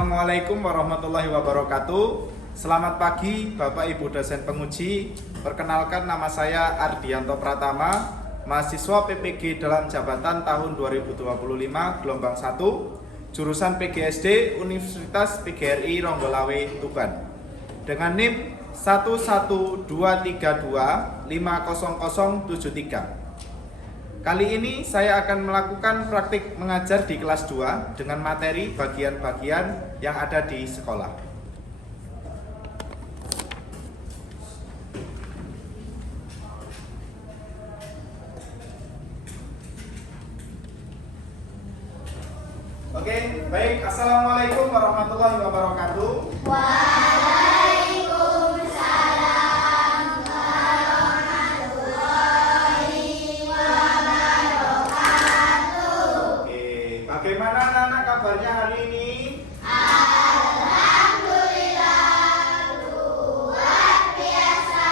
Assalamualaikum warahmatullahi wabarakatuh. Selamat pagi Bapak Ibu dosen penguji. Perkenalkan, nama saya Ardianto Pratama, mahasiswa PPG dalam jabatan tahun 2025 gelombang 1, jurusan PGSD Universitas PGRI Ronggolawe Tuban. Dengan NIM 11232500073. Kali ini saya akan melakukan praktik mengajar di kelas 2 dengan materi bagian-bagian yang ada di sekolah. Oke, baik. Assalamualaikum warahmatullahi wabarakatuh. Bagaimana anak-anak kabarnya hari ini? Alhamdulillah, luar biasa.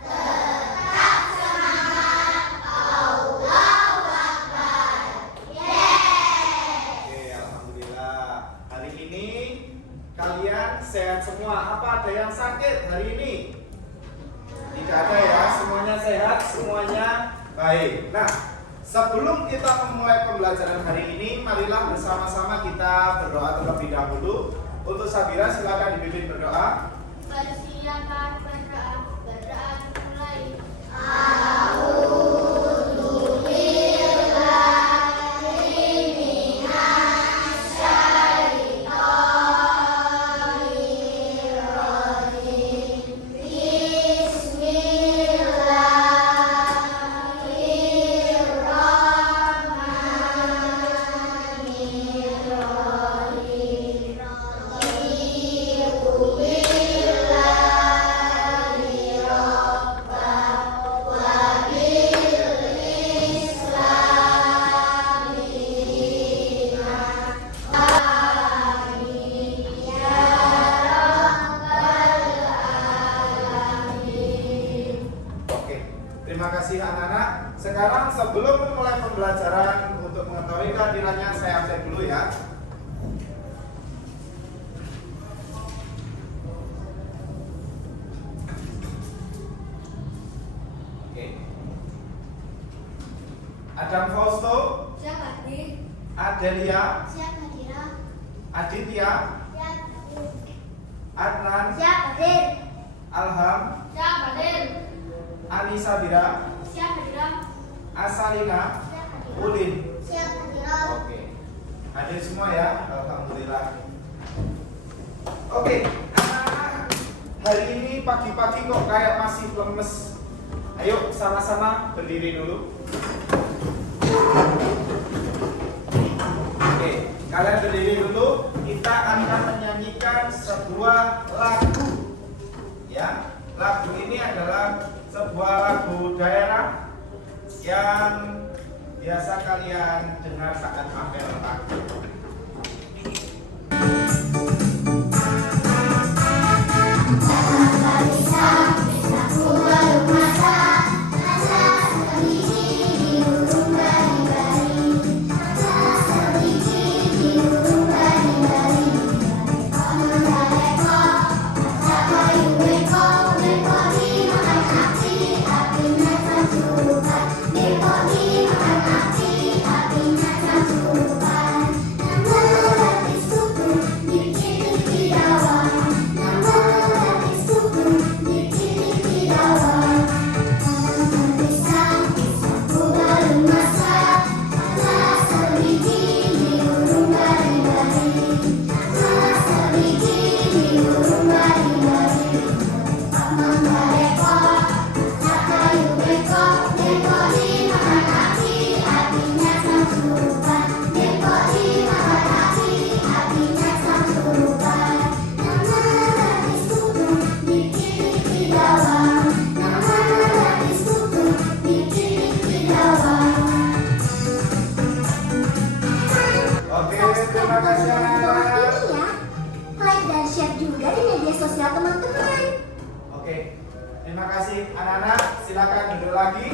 Tetap semangat. Allahu Akbar. Oke, alhamdulillah. Hari ini kalian sehat semua. Apa ada yang sakit hari ini? Tidak ada ya, semuanya sehat, semuanya baik. Nah, sebelum kita memulai pembelajaran hari ini, marilah bersama-sama kita berdoa terlebih dahulu. Untuk Sabira, silakan dipimpin berdoa. Persilakan berdoa dimulai. Terima kasih anak-anak. Sekarang sebelum memulai pembelajaran, untuk mengetahui kehadirannya saya absen dulu ya. Oke. Adam Fausto, Siap hadir. Adelia, Siap hadir. Aditya, Siap hadir. Adnan, Siap hadir. Alham, Siap hadir. Anisabira, Siap hadir. Asalina, Siap hadir. Udin. Siap hadir. Oke, hadir semua ya, alhamdulillah. Oke, anak-anak, hari ini pagi-pagi kok kayak masih lemes. Ayo sama-sama berdiri dulu. Oke, kalian berdiri dulu. Kita akan menyanyikan sebuah lagu. Ya, lagu ini adalah sebuah lagu daerah yang biasa kalian dengar saat apel pagi. Terima kasih anak-anak, silakan duduk lagi.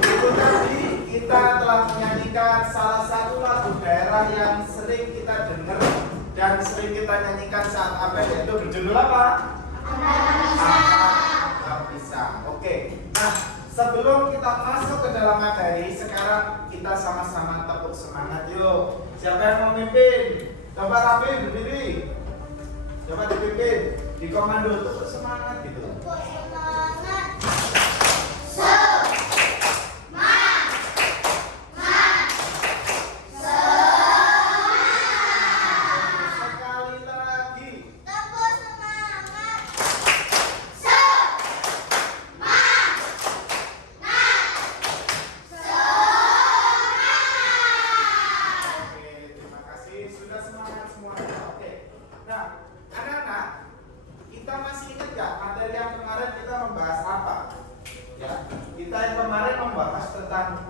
Itu tadi kita telah menyanyikan salah satu lagu daerah daerah yang sering kita dengar dan sering kita nyanyikan saat apel, yaitu berjudul apa? Akar pisang. Oke. Nah, sebelum kita masuk ke dalam materi, sekarang kita sama-sama tepuk semangat yuk. Siapa yang mau mimpin? Coba Rafi berdiri. Coba dipimpin. Di komando tepuk semangat gitu.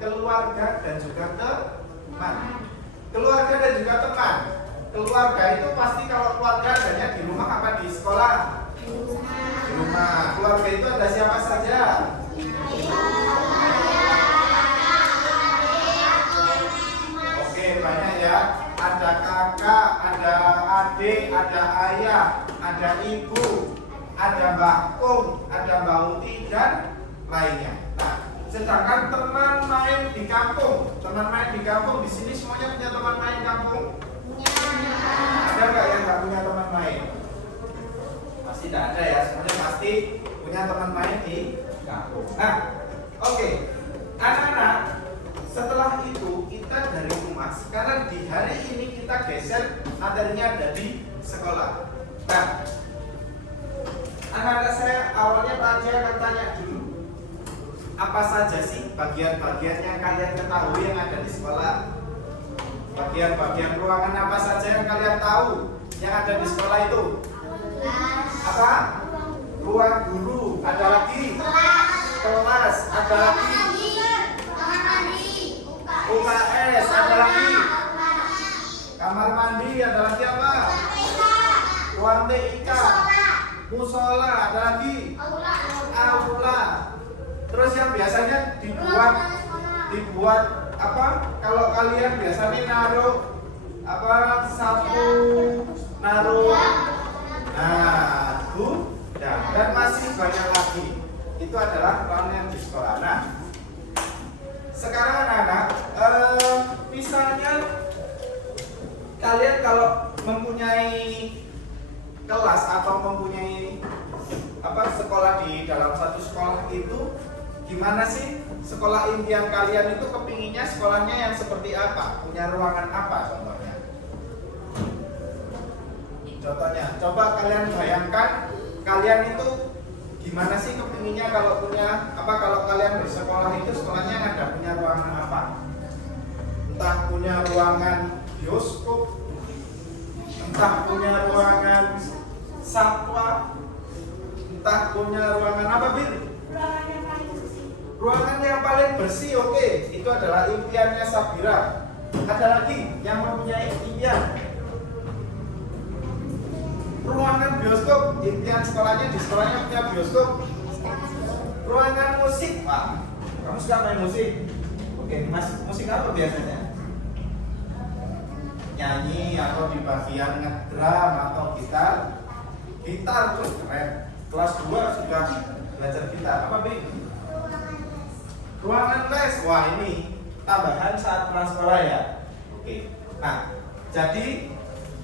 Keluarga dan juga teman. Keluarga dan juga teman. Keluarga itu pasti kalau keluarga adanya di rumah apa di sekolah? Di rumah. Keluarga itu ada siapa saja? Oke, banyak ya. Ada kakak, ada adik, ada ayah, ada ibu, ada Mbak Kum, ada Mbak Uti dan lainnya. Nah, sedangkan teman main di kampung, di sini semuanya punya teman main kampung? Ada nggak yang nggak punya teman main? Pasti tidak ada ya, semuanya pasti punya teman main di kampung. Nah, oke, anak-anak, setelah itu kita dari rumah, sekarang di hari ini kita geser materinya ada di sekolah. Nah, anak-anak saya awalnya Pak Haji akan tanya dulu, apa saja sih bagian-bagian yang kalian ketahui yang ada di sekolah? Bagian-bagian ruangan apa saja yang kalian tahu yang ada di sekolah itu? Apa? Ruang guru, ada lagi? Kelas, ada lagi? UKS, ada lagi? Kamar mandi, ada lagi apa? Ruang TIK, musola, ada lagi? Aula. Terus yang biasanya dibuat apa? Kalau kalian biasanya naruh apa? Sapu, naruh, dan masih banyak lagi. Itu adalah ruangan di sekolah. Nah, sekarang anak-anak, misalnya kalian kalau mempunyai kelas atau mempunyai apa sekolah di dalam satu sekolah itu, gimana sih sekolah impian kalian itu kepinginnya sekolahnya yang seperti apa? Punya ruangan apa contohnya? Contohnya, coba kalian bayangkan kalian itu gimana sih kepinginnya kalau punya apa, kalau kalian bersekolah itu sekolahnya yang ada punya ruangan apa? Entah punya ruangan bioskop, entah punya ruangan satwa, entah punya ruangan apa, Bir? Ruangan yang paling bersih, oke. Itu adalah impiannya Sabira. Ada lagi yang mempunyai impian? Ruangan bioskop, impian sekolahnya, di sekolahnya punya bioskop. Ruangan musik, Pak. Kamu suka main musik? Oke, Mas, musik apa biasanya? Nyanyi atau di bagian ngedrum atau gitar? Gitar tuh keren. Kelas 2 sudah belajar gitar. Apa, Bi? Ruangan les. Wah, ini tambahan saat prasekolah ya. Oke. Nah, jadi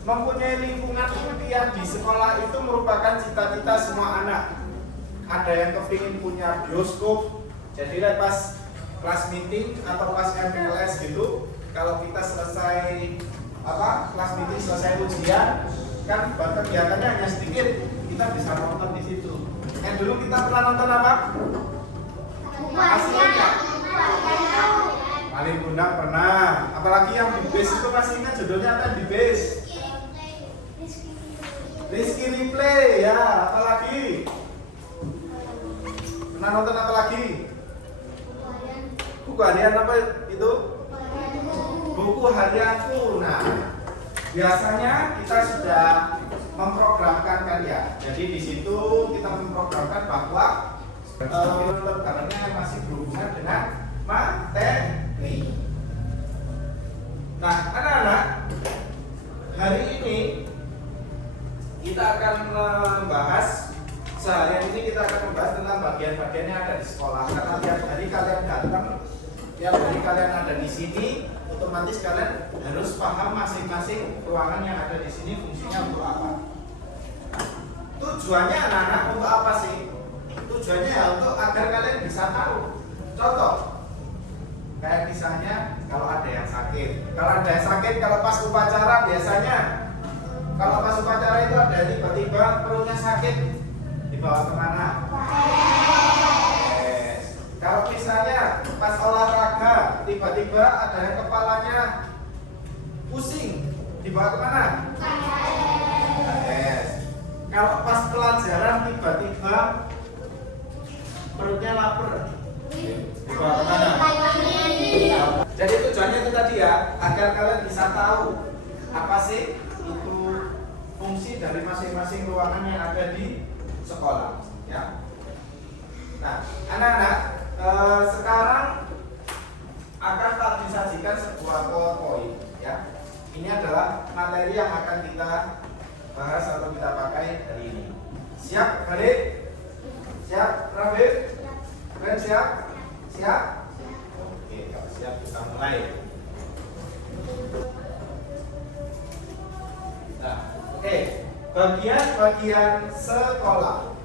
mempunyai lingkungan impian di sekolah itu merupakan cita-cita semua anak. Ada yang kepingin punya bioskop. Jadi pas kelas meeting atau pas MPLS gitu, kalau kita selesai apa kelas meeting, selesai ujian, kan kegiatannya hanya sedikit, kita bisa nonton di situ. Yang dulu kita pernah nonton apa? Aslinya Paling Bundang pernah. Apalagi yang di base itu masih ingat judulnya apa di base? Rizky Replay ya. Apalagi? Pernah nonton apa lagi? Buku harian apa itu? Buku harianku. Nah, biasanya kita sudah memprogramkan kan ya. Jadi di situ kita memprogramkan bahwa lebarannya masih berhubungan dengan materi. Nah, anak-anak, kalian datang, tiap hari kalian ada di sini, otomatis kalian harus paham masing-masing ruangan yang ada di sini fungsinya untuk apa. Tujuannya anak-anak untuk apa sih? Tujuannya ya untuk agar kalian bisa tahu. Contoh, kayak misalnya kalau ada yang sakit. Kalau ada yang sakit, kalau pas upacara biasanya, kalau pas upacara itu ada tiba-tiba perutnya sakit, dibawa kemana? Yes. Kalau misalnya pas olahraga, tiba-tiba ada yang kepalanya pusing, dibawa kemana? Yes. Kalau pas pelajaran tiba-tiba perutnya lapar, dibawa kemana? Jadi tujuannya itu tadi ya, agar kalian bisa tahu apa sih itu fungsi dari masing-masing ruangan yang ada di sekolah. Ya. Nah, anak-anak, sekarang akan tak disajikan sebuah PowerPoint. Ya. Ini adalah materi yang akan kita bahas atau kita pakai hari ini. Siap, Khalid? Siap, Rafiq? Kalian siap? Siap? Oke, kalau siap kita mulai. Nah, oke. Bagian-bagian sekolah.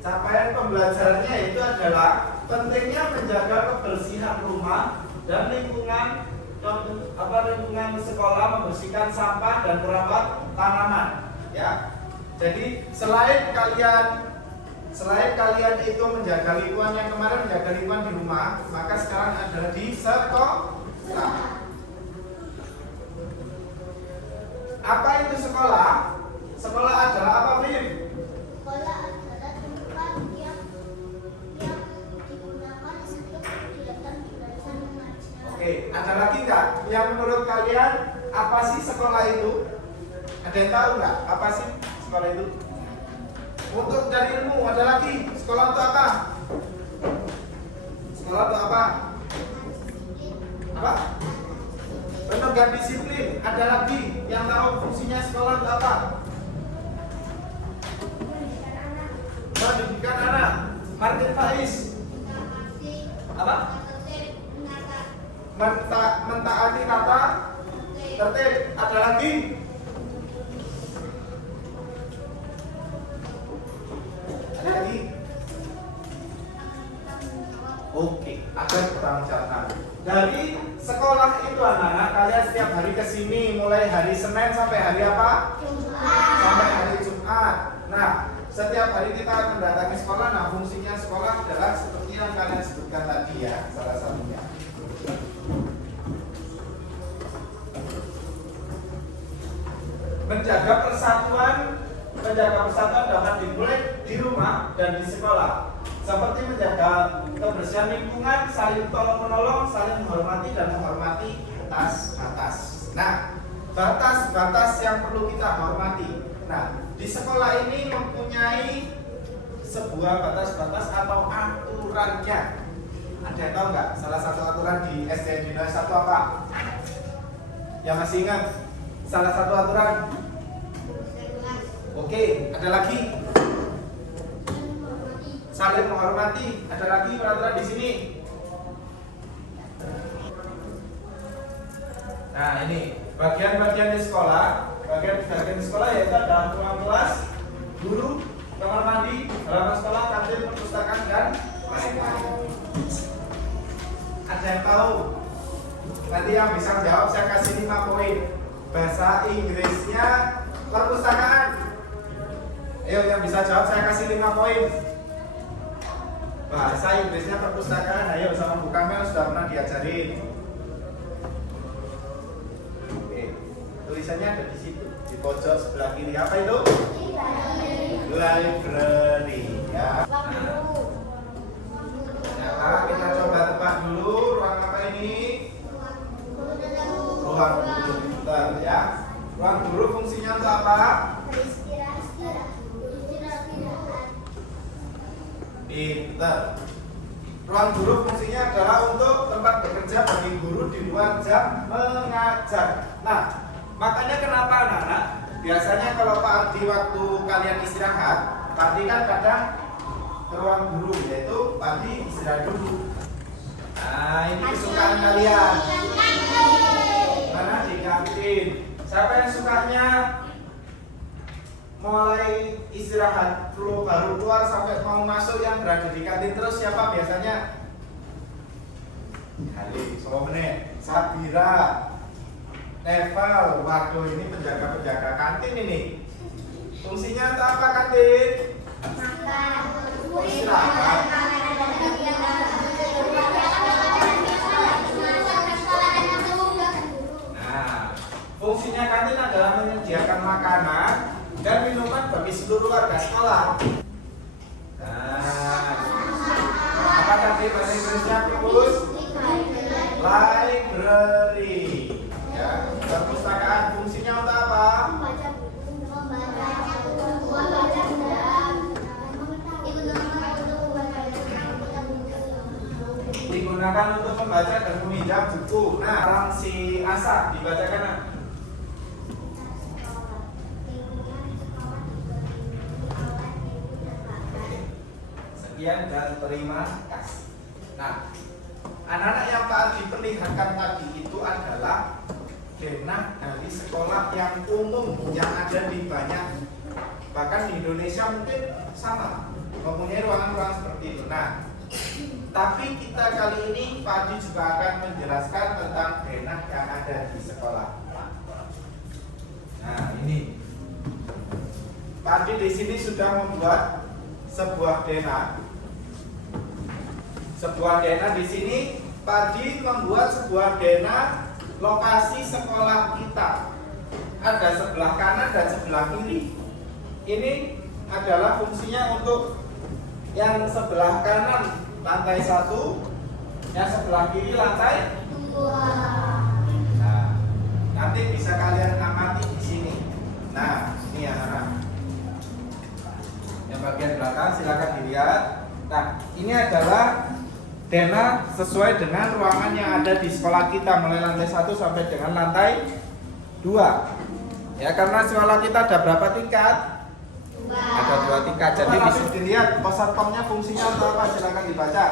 Capaian pembelajarannya itu adalah pentingnya menjaga kebersihan rumah dan lingkungan lingkungan sekolah, membersihkan sampah dan merawat tanaman. Ya. Jadi selain kalian itu menjaga lingkungan yang kemarin menjaga lingkungan di rumah, maka sekarang ada di sekolah. Apa itu sekolah? Sekolah adalah apa, Bim? Sekolah adalah tempat yang digunakan untuk kegiatan belajar mengajar. Oke, ada lagi nggak yang menurut kalian apa sih sekolah itu? Ada yang tahu nggak apa sih sekolah itu? Untuk cari ilmu. Ada lagi, sekolah untuk apa? Sekolah untuk apa? Apa? Penegak disiplin. Ada lagi yang tahu fungsinya sekolah untuk apa? Pendidikan anak. Martin Faiz. Apa? Mentaati tata tertib. Ada lagi? Ada lagi? Oke, ada bertanggung jawab. Dari sekolah itu anak-anak kalian setiap hari ke sini mulai hari Senin sampai hari apa? Jumat. Sampai hari Jumat. Nah, setiap hari kita mendatangi sekolah. Nah, fungsinya sekolah adalah seperti yang kalian sebutkan tadi ya, salah satunya. Menjaga persatuan dapat dimulai di rumah dan di sekolah. Seperti menjaga kebersihan lingkungan, saling tolong-menolong, saling menghormati dan menghormati batas-batas. Nah, batas-batas yang perlu kita hormati. Nah, di sekolah ini mempunyai sebuah batas-batas atau aturannya. Ada yang tahu nggak? Salah satu aturan di SDN Bina 1 apa? Yang masih ingat? Salah satu aturan? Oke, ada lagi? Saling menghormati. Ada lagi peraturan di sini? Nah, ini bagian-bagian di sekolah. Bagian-bagian di sekolah yaitu ada ruang kelas, guru, kamar mandi, halaman sekolah, kantin, perpustakaan dan lain-lain. Ada yang tahu? Nanti yang bisa jawab saya kasih 5 poin. Bahasa Inggrisnya perpustakaan. Ayo yang bisa jawab saya kasih 5 poin. Bahasa Inggrisnya perpustakaan. Ayo sama Bu Kamel sudah pernah diajarin. Oke. Tulisannya ada di situ, di pojok sebelah kiri. Apa itu? Library. Ya. Nah, kita coba tebak dulu ruang apa ini? Ruang guru. Bentar ya. Ruang guru fungsinya untuk apa? Pinter. Ruang guru fungsinya adalah untuk tempat bekerja bagi guru di luar jam mengajar. Nah, makanya kenapa anak-anak? Biasanya kalau Pak Ardi waktu kalian istirahat, Pak Ardi kan kadang ke ruang guru, yaitu pagi istirahat dulu. Nah, ini kesukaan kalian. Mana di kantin? Siapa yang sukanya mulai istirahat baru keluar sampai mau masuk yang berada di kantin terus siapa biasanya? Halim, 10 menit. Sabira, Neval, waduh ini penjaga-penjaga kantin ini. Fungsinya untuk apa kantin? Istirahat. Nah, fungsinya kantin adalah menyediakan makanan dan minuman bagi seluruh warga sekolah. Nah, apa tadi bahasa Inggrisnya Pus? Library. Ya, perpustakaan fungsinya untuk apa? Digunakan untuk membaca dan meminjam buku. Nah, orang si Asa dibacakan. Sekian dan terima kasih. Nah, anak-anak yang Pak Aldi perlihatkan tadi itu adalah denah dari sekolah yang umum yang ada di banyak, bahkan di Indonesia mungkin sama, mempunyai ruangan-ruangan seperti itu. Nah, tapi kita kali ini Pak Aldi juga akan menjelaskan tentang denah yang ada di sekolah. Nah, ini Pak Aldi di sini sudah membuat sebuah denah. Sebuah denah di sini Pak Aldi membuat sebuah denah lokasi sekolah kita. Ada sebelah kanan dan sebelah kiri. Ini adalah fungsinya untuk yang sebelah kanan lantai 1, yang sebelah kiri lantai 2. Nah, nanti bisa kalian amati di sini. Nah, ini anak-anak. Yang bagian belakang silakan dilihat. Nah, ini adalah denah sesuai dengan ruangan yang ada di sekolah kita, mulai lantai 1 sampai dengan lantai 2. Ya, karena sekolah kita ada berapa tingkat? Ada 2 tingkat. Jadi bisa dilihat pos satpamnya fungsinya untuk apa? Silakan dibaca.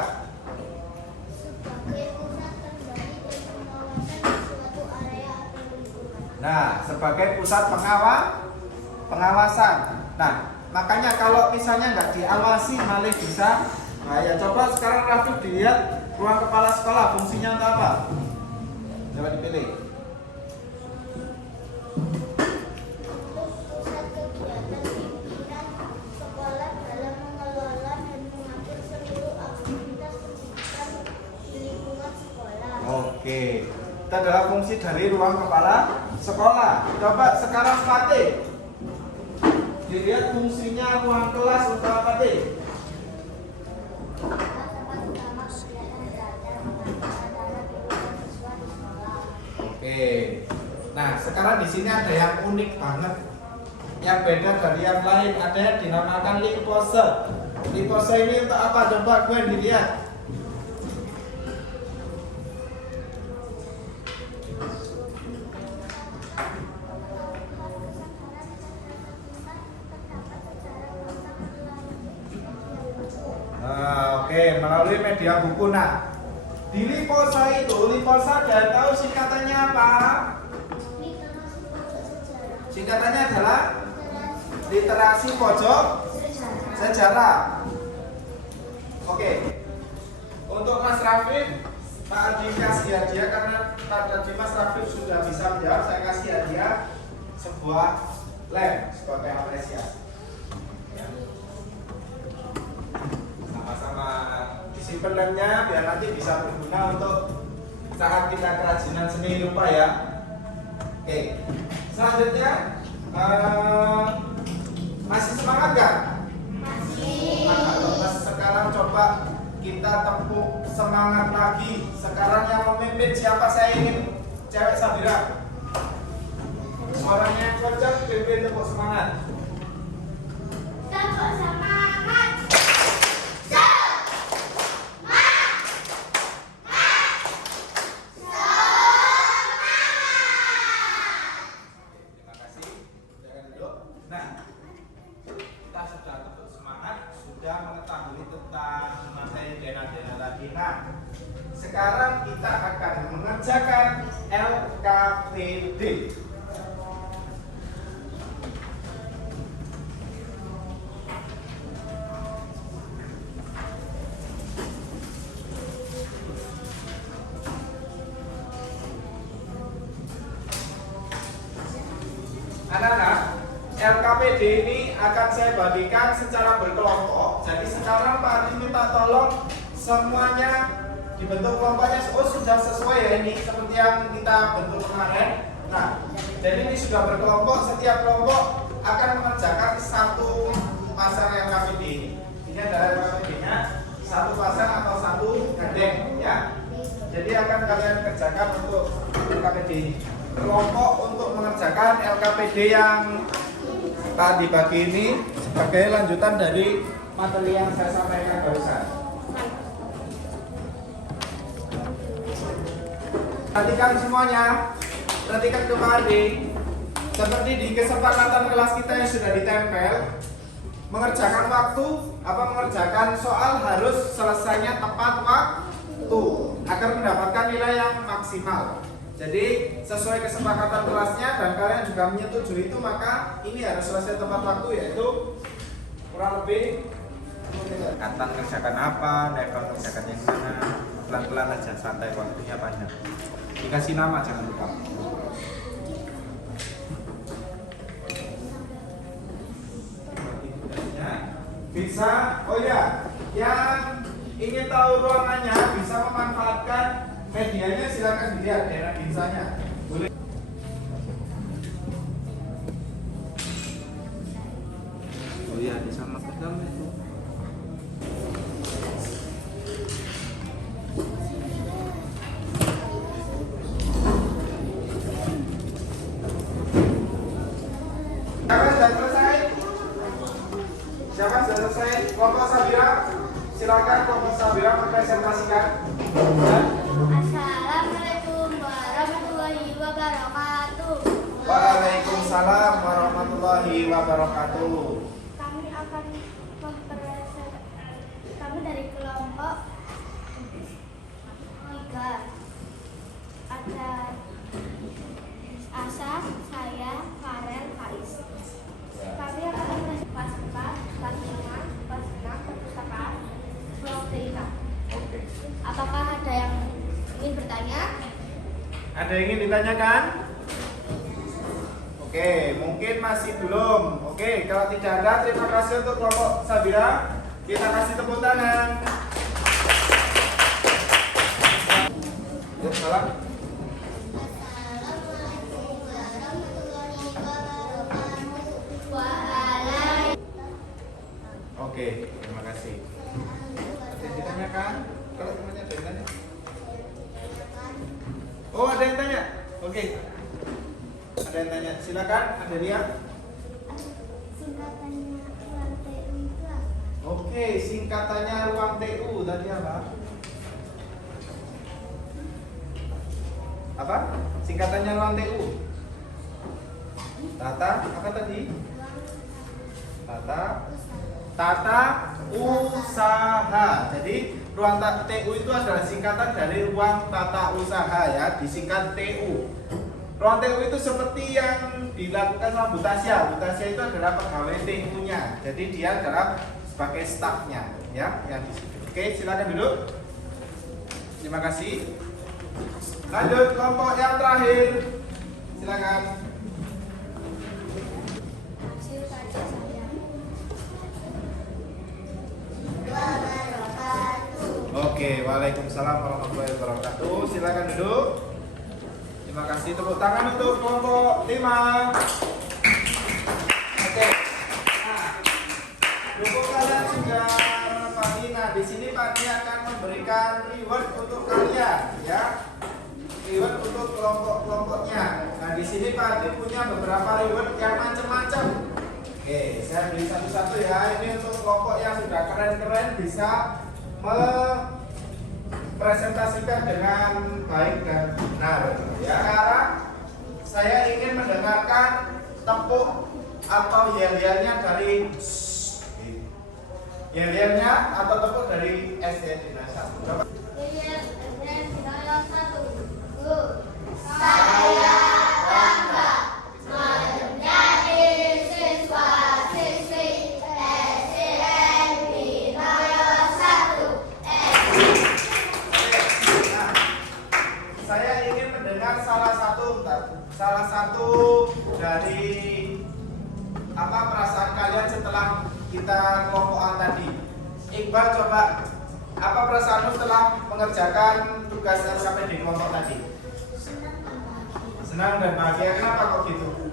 Nah, sebagai pusat pengawasan. Nah, makanya kalau misalnya nggak diawasi malah bisa. Nah, ya coba sekarang Rafiq dilihat ruang kepala sekolah fungsinya untuk apa? Coba dipilih. Pusat kegiatan pimpinan sekolah dalam mengelola dan mengatur seluruh aktivitas pendidikan di lingkungan sekolah. Oke, itu adalah fungsi dari ruang kepala sekolah. Coba sekarang Fatih dilihat fungsinya ruang kelas untuk apa deh? Oke. Nah, sekarang di sini ada yang unik banget. Yang beda dari yang lain, ada yang dinamakan lipose. Lipose ini untuk apa? Coba gue dilihat. Nah, oke, melalui media buku. Nah, di liposa itu, liposa ada tahu singkatannya apa? Singkatannya adalah literasi pojok sejarah. Oke. Untuk Mas Rafiq, Pak Adi kasih hadiah karena tadi Mas Rafiq sudah bisa menjawab. Saya kasih hadiah sebuah lem sebagai apresiasi. Ya. Sama-sama disimpan lemnya biar nanti bisa berguna untuk saat kita kerajinan seni rupa ya. Oke. Selanjutnya masih semangat gak? Masih. Nah, sekarang coba kita tepuk semangat lagi. Sekarang yang memimpin siapa? Saya ingin cewek Sabira. Suaranya cocok, pimpin tepuk semangat. Tepuk semangat. Nah, kita sudah tepuk semangat, sudah mengetahui dibagi. Nah, sekarang kita akan mengerjakan LKPD. Anak-anak, LKPD ini akan saya bagikan secara berkelompok. Jadi sekarang Pak Adi minta tolong semuanya dibentuk kelompoknya. Oh, sudah sesuai ya ini seperti yang kita bentuk kemarin. Nah, jadi ini sudah berkelompok. Setiap kelompok akan mengerjakan satu pasang LKPD ini. Ini adalah LKPD-nya satu pasang atau satu gandeng ya. Jadi akan kalian kerjakan untuk LKPD ini. Kelompok untuk mengerjakan LKPD yang tadi pagi ini sebagai lanjutan dari materi yang saya sampaikan barusan. Perhatikan semuanya, perhatikan kembali. Seperti di kesepakatan kelas kita yang sudah ditempel, mengerjakan waktu mengerjakan soal harus selesainya tepat waktu agar mendapatkan nilai yang maksimal. Jadi sesuai kesepakatan kelasnya dan kalian juga menyetujui itu, maka ini harus selesai tepat waktu, yaitu kurang lebih kata mengerjakan apa, level mengerjakan yang mana, pelan-pelan aja, santai, waktunya panjang. Dikasih nama jangan lupa. Bisa, oh ya, yang ingin tahu ruangannya bisa memanfaatkan medianya, silakan dilihat daerah binsanya. Boleh. Oh iya, bisa masuk dalam itu. Siapa sudah selesai? Siapa sudah selesai? Kelompok Sabira, silakan kelompok Sabira mempresentasikan. Assalamualaikum warahmatullahi wabarakatuh. Waalaikumsalam warahmatullahi wabarakatuh. Kami akan kami dari kelompok 3. Ada Asa, saya, Farel, Faiz. Kami akan kelas 4, kelas 5, kelas 6, perpustakaan, ruang TK. Oke. Apakah ada yang ingin bertanya? Ada yang ingin ditanyakan? Oke, mungkin masih belum. Oke, kalau tidak ada, terima kasih untuk kelompok Sabira. Kita kasih tepuk tangan. Yuk, salam. Oke, terima kasih. Ada yang ditanyakan? Kalau temannya ada yang tanya? Oh, ada yang tanya? Oke. Ada yang tanya? Silakan, ada dia. Singkatannya ruang TU itu apa? Oke, singkatannya ruang TU tadi apa? Apa? Singkatannya ruang TU. Tata apa tadi? Tata usaha. Jadi ruang TU itu adalah singkatan dari ruang tata usaha ya, disingkat TU. Ruang TU itu seperti yang dilakukan sama Bu Tasya. Bu Tasya itu adalah pegawai TU-nya. Jadi dia adalah sebagai stafnya ya, yang di situ. Oke, silakan duduk. Terima kasih. Lanjut kelompok yang terakhir. Silakan. Hasil saja saya. Oke, waalaikumsalam warahmatullahi wabarakatuh. Silakan duduk. Terima kasih. Tepuk tangan untuk kelompok 5. Oke. Nah, berhubung kalian sudah menepati, nah di sini Pak Di akan memberikan reward untuk kalian, ya. Reward untuk kelompok-kelompoknya. Nah di sini Pak Di punya beberapa reward yang macam-macam. Oke, saya beri satu-satu ya. Ini untuk kelompok yang sudah keren-keren bisa presentasikan dengan baik dan benar ya. Sekarang saya ingin mendengarkan tepuk atau yel-yelnya dari yel-yelnya atau tepuk dari SD Dinasar. Coba. William Efren Hidayat 1. Bu. Saya bangga menjadi siswa-siswi SDN Hidayat 1. Nah, saya ingin mendengar salah satu dari apa perasaan kalian setelah kita kelompokan tadi. Iqbal, coba apa perasaanmu setelah mengerjakan tugas LKP di kelompok tadi? Senang dan bahagia. Kenapa kok gitu?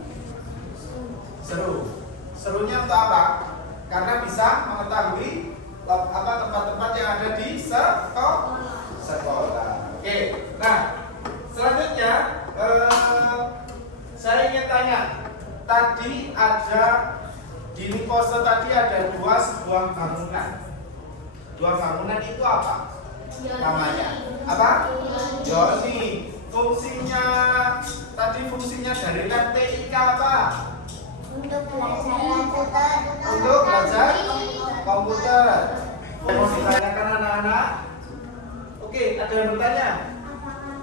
Seru. Serunya untuk apa? Karena bisa mengetahui apa tempat-tempat yang ada di sekolah. Oke. Nah, selanjutnya saya ingin tanya. Tadi ada di Lipose tadi ada sebuah bangunan. Dua bangunan itu apa? Namanya apa? Joni. Fungsinya dari lab TIK apa? Untuk belajar Untuk belajar komputer. Mau ditanyakan anak-anak? Oke, ada yang bertanya? Apakah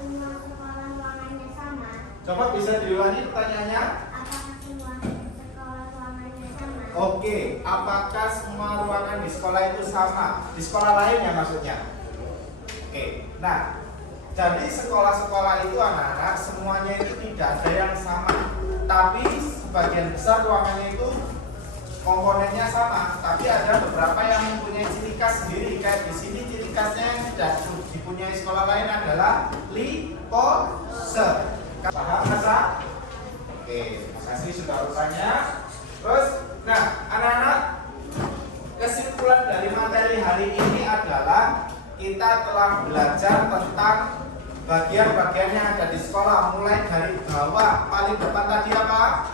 semua sekolah ruangannya sama? Coba bisa diulangi pertanyaannya? Apakah semua sekolah ruangannya sama? Oke, apakah semua ruangan di sekolah itu sama? Di sekolah lain ya maksudnya? Oke, nah jadi sekolah-sekolah itu anak-anak semuanya itu tidak ada yang sama. Tapi sebagian besar ruangannya itu komponennya sama. Tapi ada beberapa yang mempunyai ciri khas sendiri. Kayak di sini ciri khasnya yang tidak dipunyai sekolah lain adalah Lipose. Paham masa? Oke, makasih sudah rupanya. Terus, nah anak-anak, kesimpulan dari materi hari ini adalah kita telah belajar tentang bagian-bagian yang ada di sekolah, mulai dari bawah paling depan tadi apa?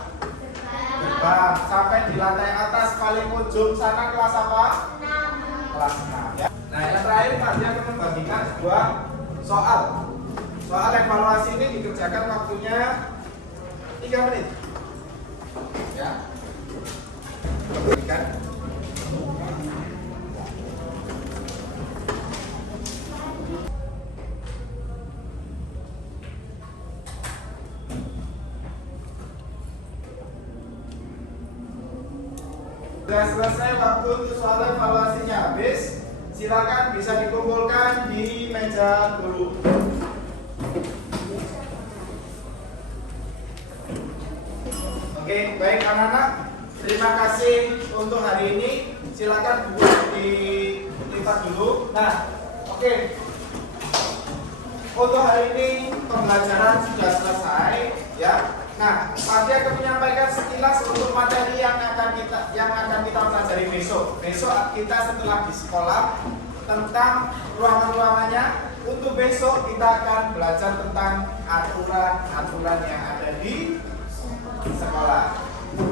Gerbang, sampai di lantai atas paling ujung sana kelas apa? Kelas 6 ya. Nah yang terakhir Pak akan membagikan dua soal. Soal evaluasi ini dikerjakan waktunya 3 menit ya. Berikan. Sudah selesai waktu untuk soal evaluasinya habis. Silakan bisa dikumpulkan di meja guru. Oke, baik anak-anak. Terima kasih untuk hari ini. Silakan buku dilipat dulu. Nah, oke. Untuk hari ini pembelajaran sudah selesai, ya. Nah, Padi akan menyampaikan sekilas untuk materi yang akan kita pelajari besok. Besok kita setelah di sekolah tentang ruangan-ruangannya. Untuk besok kita akan belajar tentang aturan-aturan yang ada di sekolah.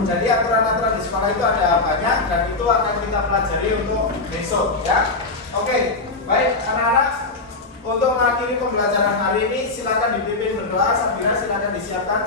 Jadi aturan-aturan di sekolah itu ada banyak dan itu akan kita pelajari untuk besok, ya. Oke, baik anak-anak. Untuk mengakhiri pembelajaran hari ini silakan dipimpin berdoa. Sabira silakan disiapkan.